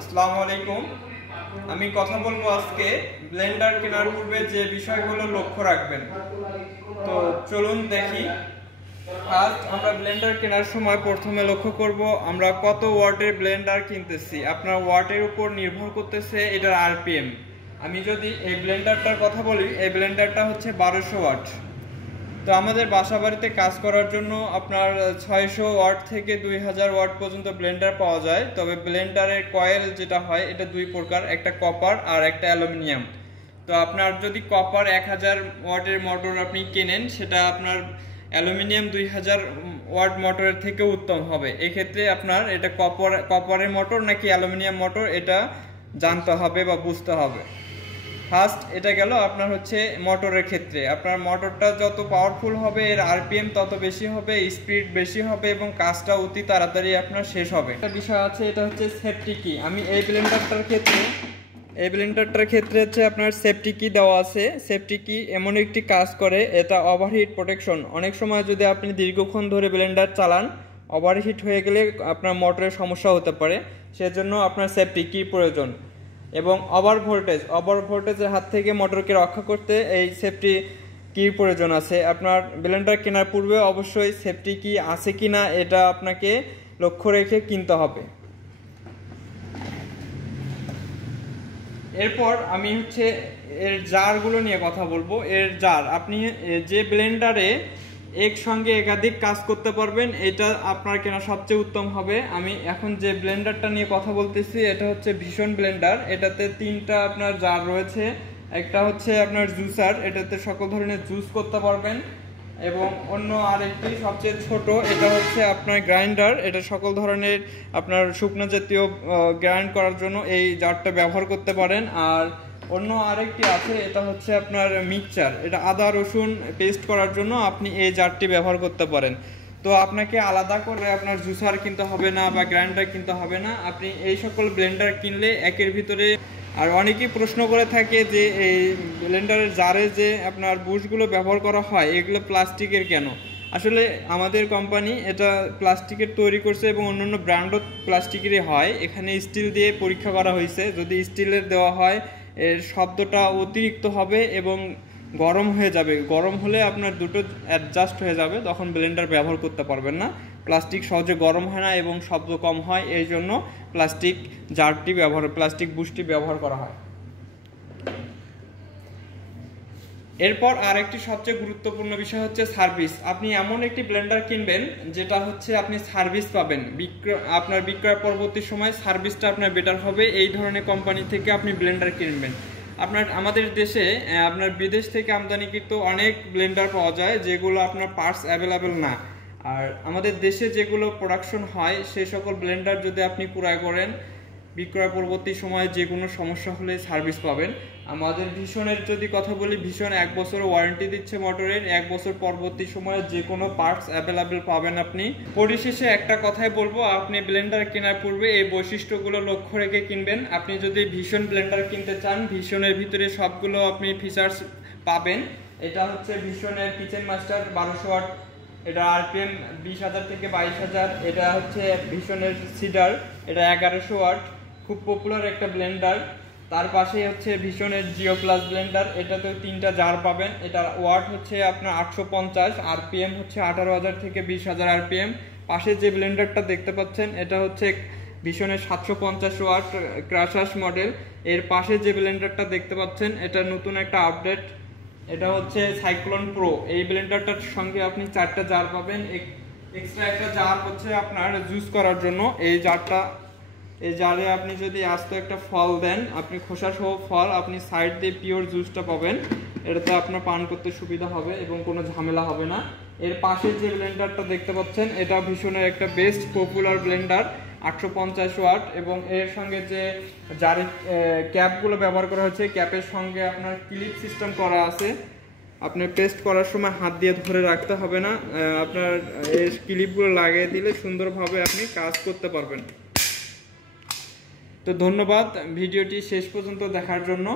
আসসালামু আলাইকুম। আমি কথা বলবো আজকে ব্লেন্ডার কেনার পূর্বে যে বিষয়গুলো লক্ষ্য রাখবেন। তো চলুন দেখি। ফার্স্ট আমরা ব্লেন্ডার কেনার সময় প্রথমে লক্ষ্য করব আমরা কত ওয়াটের ব্লেন্ডার কিনতেছি। আপনার ওয়াটের উপর নির্ভর করতেছে এটার আরপিএম। আমি যদি এই ব্লেন্ডারটার কথা বলি, এই ব্লেন্ডারটা হচ্ছে 1200 ওয়াট। তো আমাদের বাসা বাড়িতে কাজ করার জন্য আপনার 600 ওয়াট থেকে 2000 ওয়াট পর্যন্ত ব্লেন্ডার পাওয়া যায়। তবে ব্লেন্ডারের কয়েল যেটা হয় এটা দুই প্রকার, একটা কপার আর একটা অ্যালুমিনিয়াম। তো আপনার যদি কপার 1000 ওয়াটের মোটর আপনি কেনেন, সেটা আপনার অ্যালুমিনিয়াম 2000 ওয়াট মোটরের থেকেও উত্তম হবে। এক্ষেত্রে আপনার এটা কপারের মোটর নাকি অ্যালুমিনিয়াম মোটর এটা জানতে হবে বা বুঝতে হবে। ফার্স্ট এটা গেল আপনার হচ্ছে মোটরের ক্ষেত্রে। আপনার মোটরটা যত পাওয়ারফুল হবে এর আরপিএম তত বেশি হবে, স্পিড বেশি হবে এবং কাজটা অতি তাড়াতাড়ি আপনার শেষ হবে। একটা বিষয় আছে, এটা হচ্ছে সেফটি কি। আমি এই ব্লেন্ডারটার ক্ষেত্রে হচ্ছে আপনার সেফটি কি দেওয়া আছে। সেফটি কি এমন একটি কাজ করে, এটা ওভারহিট প্রোটেকশন। অনেক সময় যদি আপনি দীর্ঘক্ষণ ধরে ব্লেন্ডার চালান, ওভারহিট হয়ে গেলে আপনার মোটরের সমস্যা হতে পারে। সেজন্য আপনার সেফটি কি প্রয়োজন। এবং ওভার ভোল্টেজের হাত থেকে মোটরকে রক্ষা করতে এই সেফটি কির প্রয়োজন আছে। আপনার ব্লেন্ডার কেনার পূর্বে অবশ্যই সেফটি কি আছে কি না এটা আপনাকে লক্ষ্য রেখে কিনতে হবে। এরপর আমি হচ্ছে এর জারগুলো নিয়ে কথা বলবো। এর জার, আপনি যে ব্লেন্ডারে একসঙ্গে একাধিক কাজ করতে পারবেন এটা আপনার কেনা সবচেয়ে উত্তম হবে। আমি এখন যে ব্লেন্ডারটা নিয়ে কথা বলতেছি এটা হচ্ছে ভীষণ ব্লেন্ডার। এটাতে তিনটা আপনার জার রয়েছে। একটা হচ্ছে আপনার জুসার, এটাতে সকল ধরনের জুস করতে পারবেন। এবং অন্য আরেকটি সবচেয়ে ছোট, এটা হচ্ছে আপনার গ্রাইন্ডার। এটা সকল ধরনের আপনার শুকনো জাতীয় গ্রাইন্ড করার জন্য এই জারটা ব্যবহার করতে পারেন। আর অন্য আরেকটি আছে, এটা হচ্ছে আপনার মিক্সচার, এটা আদা রসুন পেস্ট করার জন্য আপনি এই জারটি ব্যবহার করতে পারেন। তো আপনাকে আলাদা করে আপনার জুসার কিনতে হবে না বা গ্রাইন্ডার কিনতে হবে না। আপনি এই সকল ব্লেন্ডার কিনলে একের ভিতরে। আর অনেকেই প্রশ্ন করে থাকে যে এই ব্লেন্ডারের জারে যে আপনার বুশগুলো ব্যবহার করা হয় এগুলো প্লাস্টিকের কেন। আসলে আমাদের কোম্পানি এটা প্লাস্টিকের তৈরি করছে এবং অন্যান্য ব্র্যান্ডও প্লাস্টিকেরই হয়। এখানে স্টিল দিয়ে পরীক্ষা করা হয়েছে, যদি স্টিলের দেওয়া হয় এর শব্দটা অতিরিক্ত হবে এবং গরম হয়ে যাবে। গরম হলে আপনার দুটো অ্যাডজাস্ট হয়ে যাবে, তখন ব্লেন্ডার ব্যবহার করতে পারবেন না। প্লাস্টিক সহজে গরম হয় না এবং শব্দ কম হয়, এই জন্য প্লাস্টিক বুশটি ব্যবহার করা হয়। এরপর আরেকটি সবচেয়ে গুরুত্বপূর্ণ বিষয় হচ্ছে সার্ভিস। আপনি এমন একটি ব্লেন্ডার কিনবেন যেটা হচ্ছে আপনি সার্ভিস পাবেন। আপনার বিক্রয় পরবর্তী সময় সার্ভিসটা আপনার বেটার হবে। এই ধরনের কোম্পানি থেকে আপনি ব্লেন্ডার কিনবেন। আমাদের দেশে আপনার বিদেশ থেকে আমদানিকৃত অনেক ব্লেন্ডার পাওয়া যায় যেগুলো আপনার পার্টস অ্যাভেলেবেল না। আর আমাদের দেশে যেগুলো প্রোডাকশন হয় সেই সকল ব্লেন্ডার যদি আপনি ক্রয় করেন, বিক্রয় পরবর্তী সময়ে যে কোনো সমস্যা হলে সার্ভিস পাবেন। আমাদের ভীষণের যদি কথা বলি, ভীষণ 1 বছরের ওয়ারেন্টি দিচ্ছে মোটরের। 1 বছর পরবর্তী সময়ে যে কোনো পার্টস অ্যাভেলেবেল পাবেন আপনি। পরিশেষে একটা কথাই বলবো, আপনি ব্লেন্ডার কেনার পূর্বে এই বৈশিষ্ট্যগুলো লক্ষ্য রেখে কিনবেন। আপনি যদি ভীষণ ব্লেন্ডার কিনতে চান, ভীষণের ভিতরে সবগুলো আপনি ফিচার্স পাবেন। এটা হচ্ছে ভীষণের কিচেন মাস্টার 1200 ওয়াট, এটা আরপিএম 20,000 থেকে 22,000। এটা হচ্ছে ভীষণের সিডার, এটা 1100 ওয়াট, খুব পপুলার একটা ব্লেন্ডার। তার পাশে হচ্ছে ভীষণের জিও প্লাস ব্লেন্ডার, এটাতেও তিনটা জার পাবেন। এটার ওয়াট হচ্ছে আপনার 850, আরপিএম হচ্ছে 18,000 থেকে 20,000 আরপিএম। পাশে যে ব্লেন্ডারটা দেখতে পাচ্ছেন এটা হচ্ছে ভীষণের 750 ওয়াট ক্রাশাস মডেল। এর পাশে যে ব্লেন্ডারটা দেখতে পাচ্ছেন এটা নতুন একটা আপডেট, এটা হচ্ছে সাইক্লোন প্রো। এই ব্লেন্ডারটার সঙ্গে আপনি 4টা জার পাবেন। এক্সট্রা একটা জার হচ্ছে আপনার জুস করার জন্য। এই জারে আপনি যদি আস্ত একটা ফল দেন, আপনি খোসা সহ ফল আপনি সাইড দিয়ে পিওর জুসটা পাবেন। এটাতে আপনার পান করতে সুবিধা হবে এবং কোনো ঝামেলা হবে না। এর পাশে যে ব্লেন্ডারটা দেখতে পাচ্ছেন এটা ভীষণের একটা বেস্ট পপুলার ব্লেন্ডার, 850 ওয়াট। এবং এর সঙ্গে যে জারের ক্যাপগুলো ব্যবহার করা হয়েছে, ক্যাপের সঙ্গে আপনার ক্লিপ সিস্টেম করা আছে। আপনি পেস্ট করার সময় হাত দিয়ে ধরে রাখতে হবে না, আপনার এই ক্লিপগুলো লাগিয়ে দিলে সুন্দরভাবে আপনি কাজ করতে পারবেন। তো ধন্যবাদ ভিডিওটি শেষ পর্যন্ত দেখার জন্য।